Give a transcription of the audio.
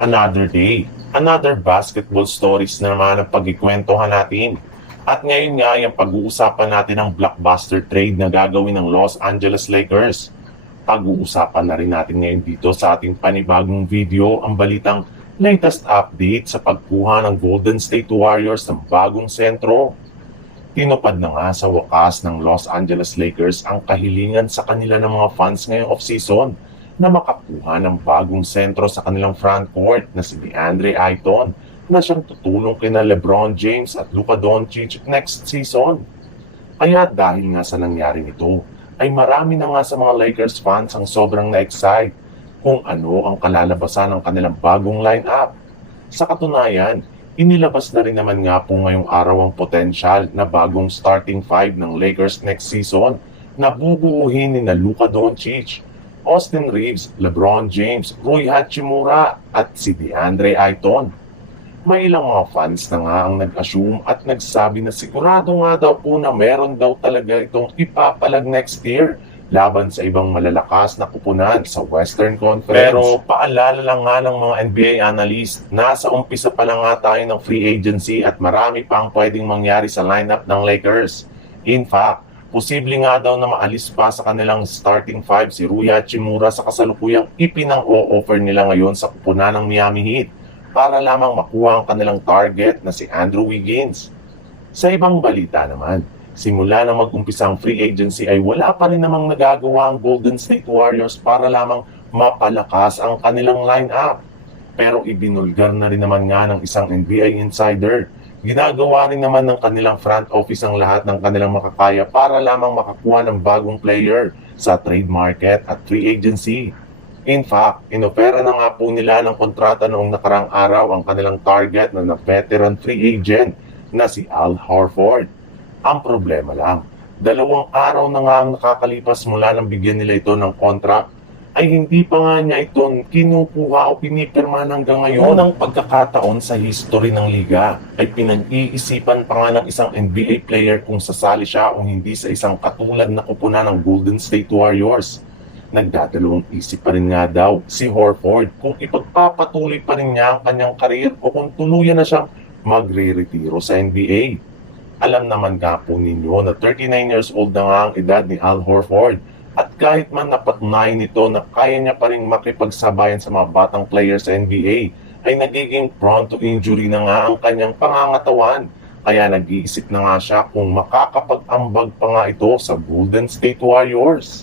Another day, another basketball stories na naman ang pagkikwentuhan natin. At ngayon nga yung pag-uusapan natin ang blockbuster trade na gagawin ng Los Angeles Lakers. Pag-uusapan na rin natin ngayon dito sa ating panibagong video ang balitang latest update sa pagkuha ng Golden State Warriors ng bagong sentro. Tinupad na nga sa wakas ng Los Angeles Lakers ang kahilingan sa kanila ng mga fans ngayong off-season na makakuha ng bagong sentro sa kanilang frontcourt na si DeAndre Ayton na siyang tutulong kina LeBron James at Luka Doncic next season. Kaya dahil nga sa nangyari nito, ay marami na nga sa mga Lakers fans ang sobrang na-excite kung ano ang kalalabasan ng kanilang bagong lineup. Sa katunayan, inilabas na rin naman nga po ngayong araw ang potensyal na bagong starting five ng Lakers next season na bubuuhin ni na Luka Doncic, Austin Reeves, LeBron James, Rui Hachimura at si DeAndre Ayton. May ilang mga fans na nga ang nag-assume at nagsabi na sigurado nga daw po na meron daw talaga itong ipapalag next year laban sa ibang malalakas na kupunan sa Western Conference. Pero paalala lang nga ng mga NBA analyst, nasa umpisa pa lang nga tayo ng free agency at marami pang pwedeng mangyari sa lineup ng Lakers. In fact, posible nga daw na maalis pa sa kanilang starting five si Rui Hachimura sa kasalukuyang ipinang-o-offer nila ngayon sa kupunan ng Miami Heat para lamang makuha ang kanilang target na si Andrew Wiggins. Sa ibang balita naman, simula na mag-umpisa ang free agency ay wala pa rin namang nagagawa ang Golden State Warriors para lamang mapalakas ang kanilang lineup. Pero ibinulgar na rin naman nga ng isang NBA insider. Ginagawa rin naman ng kanilang front office ang lahat ng kanilang makakaya para lamang makakuha ng bagong player sa trade market at free agency. In fact, inopera na nga po nila ng kontrata noong nakarang araw ang kanilang target na veteran free agent na si Al Horford. Ang problema lang, 2 araw na nga ang nakakalipas mula nang bigyan nila ito ng contract ay hindi pa nga niya ito kinukuha o pinipirma hanggang ngayon. Unang pagkakataon sa history ng liga ay pinag-iisipan pa nga ng isang NBA player kung sasali siya o hindi sa isang katulad na kupunan ng Golden State Warriors. Nagdadalawang isip pa rin nga daw si Horford kung ipagpapatuloy pa rin niya ang kanyang karir o kung tuluyan na siyang magre-retiro sa NBA. Alam naman nga po ninyo na 39 years old na nga ang edad ni Al Horford at kahit man napatunayan nito na kaya niya pa rin makipagsabayan sa mga batang players sa NBA ay nagiging prone to injury na nga ang kanyang pangangatawan. Kaya nag-iisip na nga siya kung makakapag-ambag pa nga ito sa Golden State Warriors.